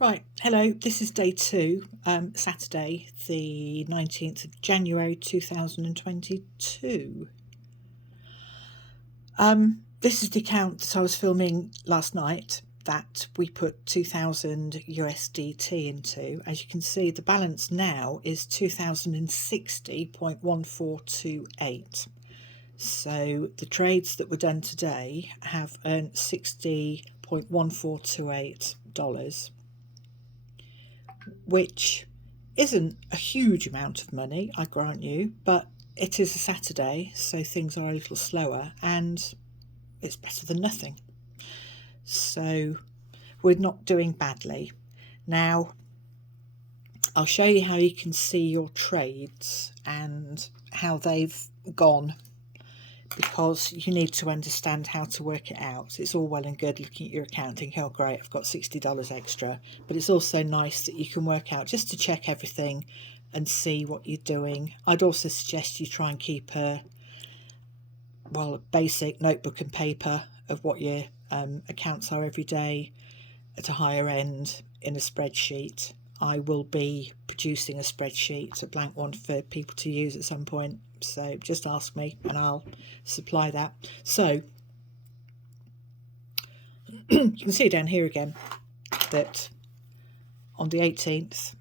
Right, hello, this is day two, Saturday, the 19th of January 2022. This is the account that I was filming last night that we put 2000 USDT into. As you can see, the balance now is 2060.1428. So the trades that were done today have earned $60.1428. Which isn't a huge amount of money, I grant you, but it is a Saturday, so things are a little slower, and it's better than nothing. So we're not doing badly. Now, I'll show you how you can see your trades and how they've gone, because you need to understand how to work it out. It's all well and good looking at your account thinking, oh great, I've got $60 extra, but it's also nice that you can work out just to check everything and see what you're doing. I'd also suggest you try and keep a basic notebook and paper of what your accounts are every day at a higher end in a spreadsheet. I will be producing a spreadsheet, a blank one for people to use at some point. So just ask me and I'll supply that. So you can see down here again that on the 18th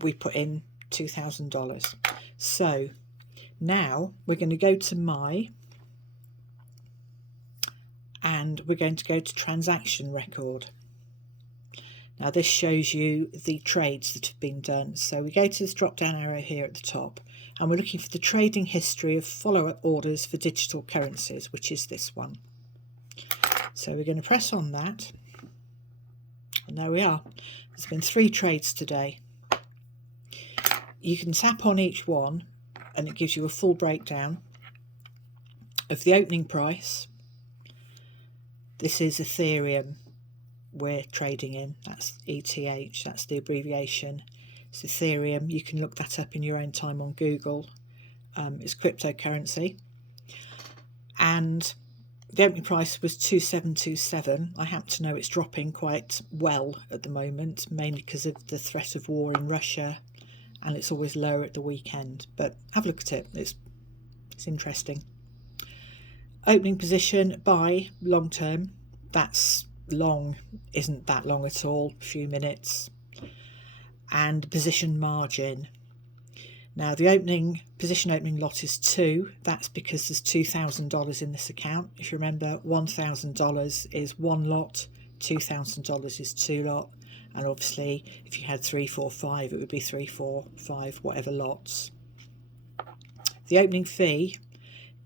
we put in $2,000. So now we're going to go to my, and we're going to go to transaction record. Now this shows you the trades that have been done. So we go to this drop down arrow here at the top, and we're looking for the trading history of follow-up orders for digital currencies, which is this one. So we're going to press on that, and there we are. There's been 3 trades today. You can tap on each one and it gives you a full breakdown of the opening price. This is Ethereum we're trading in, that's ETH, that's the abbreviation. It's Ethereum. You can look that up in your own time on Google. It's cryptocurrency, and the opening price was 2727. I happen to know it's dropping quite well at the moment, mainly because of the threat of war in Russia, and it's always lower at the weekend, but have a look at it. It's interesting. Opening position buy long term, that's long, isn't that long at all, a few minutes. And position margin, now the opening lot is 2. That's because there's $2,000 in this account. If you remember, $1,000 is 1 lot, $2,000 is 2 lot, and obviously if you had 3, 4, 5, it would be 3, 4, 5, whatever lots. The opening fee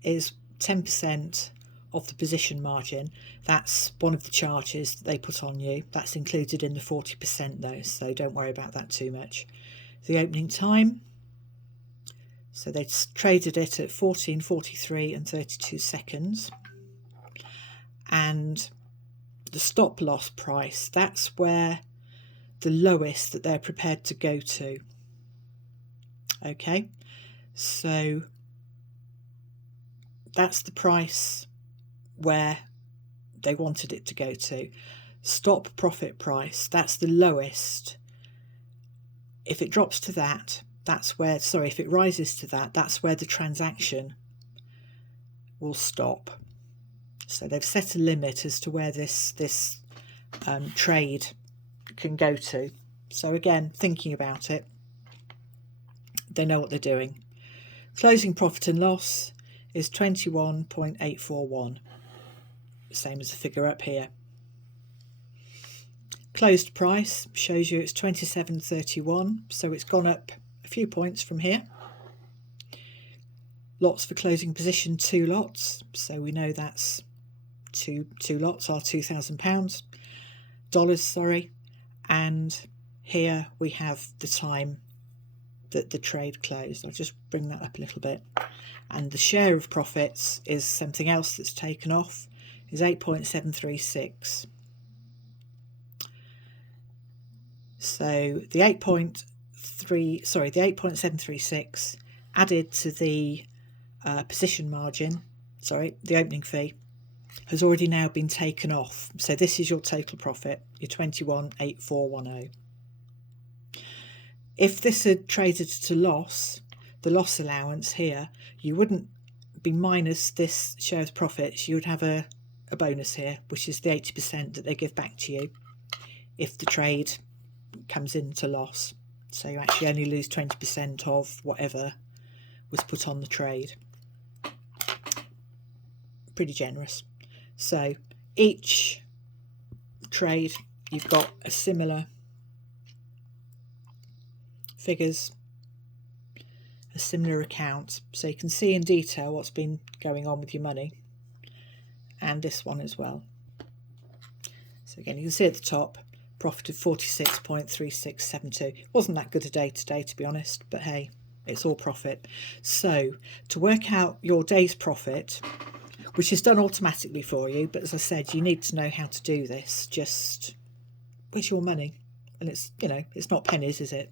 is 10% of the position margin. That's one of the charges that they put on you. That's included in the 40% though, so don't worry about that too much. The opening time, so they traded it at 14:43 and 32 seconds. And the stop loss price, that's where the lowest that they're prepared to go to. Okay, so that's the price where they wanted it to go to. Stop profit price, that's the lowest. If it drops to that, that's where, sorry, if it rises to that, that's where the transaction will stop. So they've set a limit as to where this trade can go to. So again, thinking about it, they know what they're doing. Closing profit and loss is 21.841, same as the figure up here. Closed price shows you it's 27.31, so it's gone up a few points from here. Lots for closing position, 2 lots, so we know that's two lots are £2,000 dollars, sorry. And here we have the time that the trade closed. I'll just bring that up a little bit. And the share of profits is something else that's taken off, is 8.736. So the 8.736 added to the position margin, the opening fee, has already now been taken off. So this is your total profit, your 21.8410. If this had traded to loss, the loss allowance here, you wouldn't be minus this share of profits. You would have a bonus here, which is the 80% that they give back to you if the trade comes into loss. So you actually only lose 20% of whatever was put on the trade. Pretty generous. So each trade, you've got a similar figures, a similar account, so you can see in detail what's been going on with your money, and this one as well. So again, you can see at the top, profit of 46.3672. Wasn't that good a day today, to be honest, but hey, it's all profit. So to work out your day's profit, which is done automatically for you, but as I said, you need to know how to do this. Just, where's your money? And it's, you know, it's not pennies, is it?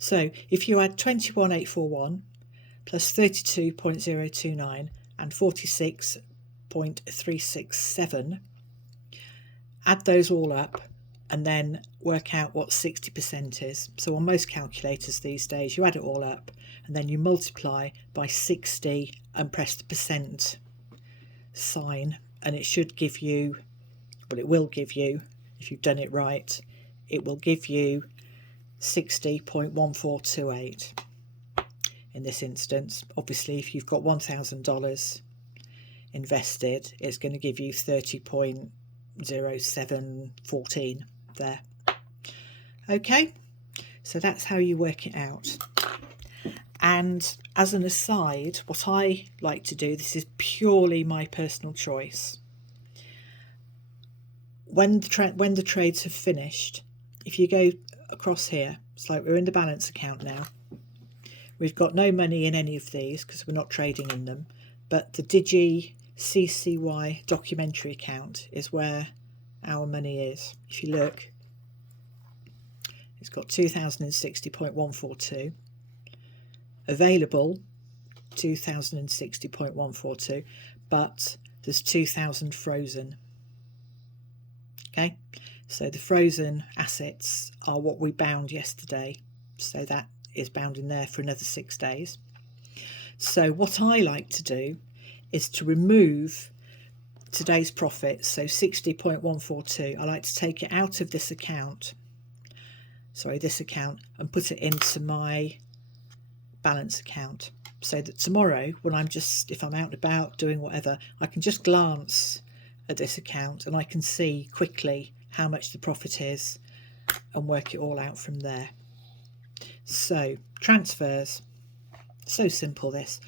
So if you add 21,841 plus 32.029 and 46.367, add those all up and then work out what 60% is. So on most calculators these days, you add it all up and then you multiply by 60 and press the percent sign, and it should give you, well, it will give you, if you've done it right, it will give you 60.1428 in this instance. Obviously, if you've got $1,000 invested, it's going to give you 30.0714 there. Okay, so that's how you work it out. And as an aside, what I like to do, this is purely my personal choice, when the trades have finished, if you go across here, it's like we're in the balance account now. We've got no money in any of these because we're not trading in them, but the Digi CCY documentary account is where our money is. If you look, it's got 2060.142 available, 2060.142, but there's 2000 frozen. Okay, so the frozen assets are what we bound yesterday, so that is bound in there for another 6 days. So what I like to do is to remove today's profit, so 60.142. I like to take it out of this account, this account, and put it into my balance account, so that tomorrow when if I'm out and about doing whatever, I can just glance at this account and I can see quickly how much the profit is and work it all out from there. So transfers, so simple this.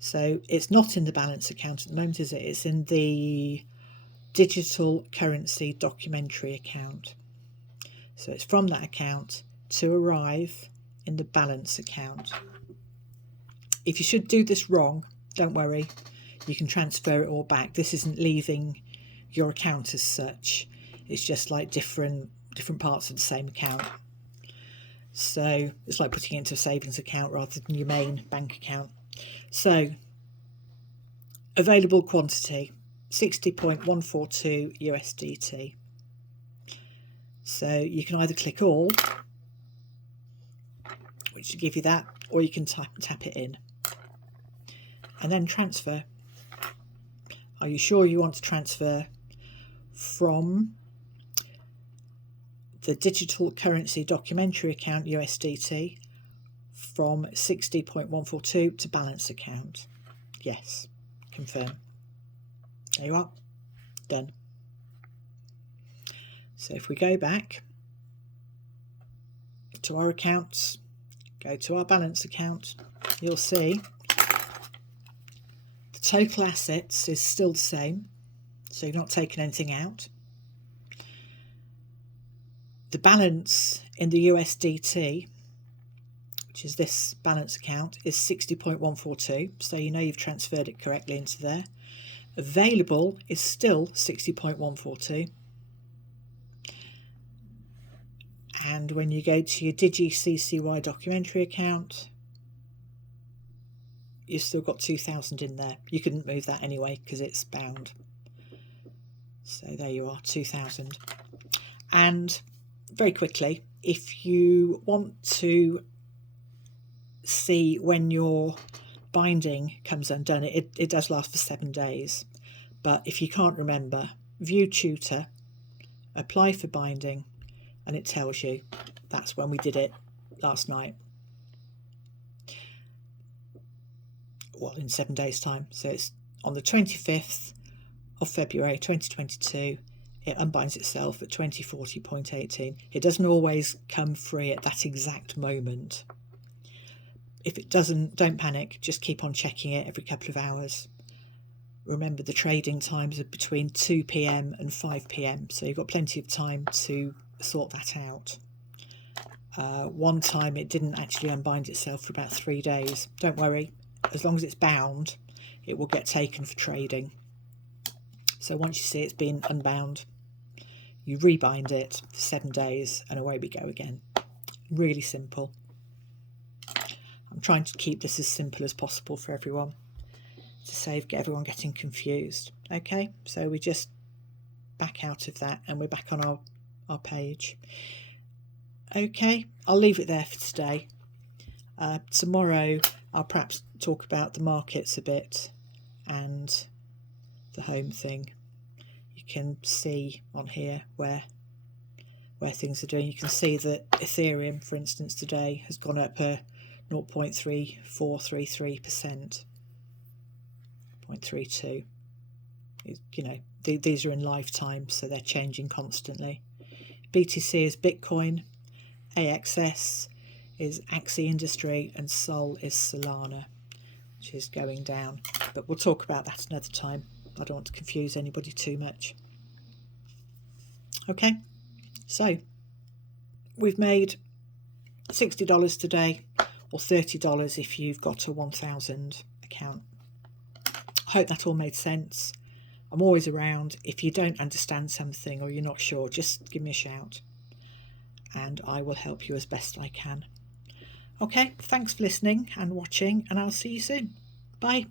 So it's not in the balance account at the moment, is it? It's in the digital currency documentary account. So it's from that account to arrive in the balance account. If you should do this wrong, don't worry, you can transfer it all back. This isn't leaving your account as such. It's just like different parts of the same account. So it's like putting it into a savings account rather than your main bank account. So available quantity, 60.142 USDT. So you can either click all, which will give you that, or you can tap it in and then transfer. Are you sure you want to transfer from the digital currency documentary account USDT from 60.142 to balance account? Yes, confirm. There you are, done. So if we go back to our accounts, go to our balance account, you'll see the total assets is still the same, so you've not taken anything out. The balance in the USDT, which is this balance account, is 60.142, so you know you've transferred it correctly into there. Available is still 60.142. And when you go to your Digi CCY documentary account, you've still got 2000 in there. You couldn't move that anyway because it's bound. So there you are, 2000. And very quickly, if you want to see when your binding comes undone. It does last for 7 days, but if you can't remember, view tutor, apply for binding, and it tells you. That's when we did it last night. Well, in 7 days time. So it's on the 25th of February 2022. It unbinds itself at 2040.18. It doesn't always come free at that exact moment. If it doesn't, don't panic, just keep on checking it every couple of hours. Remember, the trading times are between 2 p.m. and 5 p.m, so you've got plenty of time to sort that out. One time it didn't actually unbind itself for about 3 days. Don't worry, as long as it's bound, it will get taken for trading. So once you see it's been unbound, you rebind it for 7 days and away we go again. Really simple. I'm trying to keep this as simple as possible for everyone to save everyone getting confused. Okay, so we just back out of that and we're back on our page. Okay, I'll leave it there for today. Tomorrow I'll perhaps talk about the markets a bit and the home thing. You can see on here where things are doing. You can see that Ethereum, for instance, today has gone up 0.3433%, 0.32. You know, these are in lifetime, so they're changing constantly. BTC is Bitcoin, AXS is Axie Industry, and Sol is Solana, which is going down. But we'll talk about that another time. I don't want to confuse anybody too much. Okay, so we've made $60 today, or $30 if you've got a 1,000 account. I hope that all made sense. I'm always around. If you don't understand something or you're not sure, just give me a shout and I will help you as best I can. Okay, thanks for listening and watching, and I'll see you soon. Bye.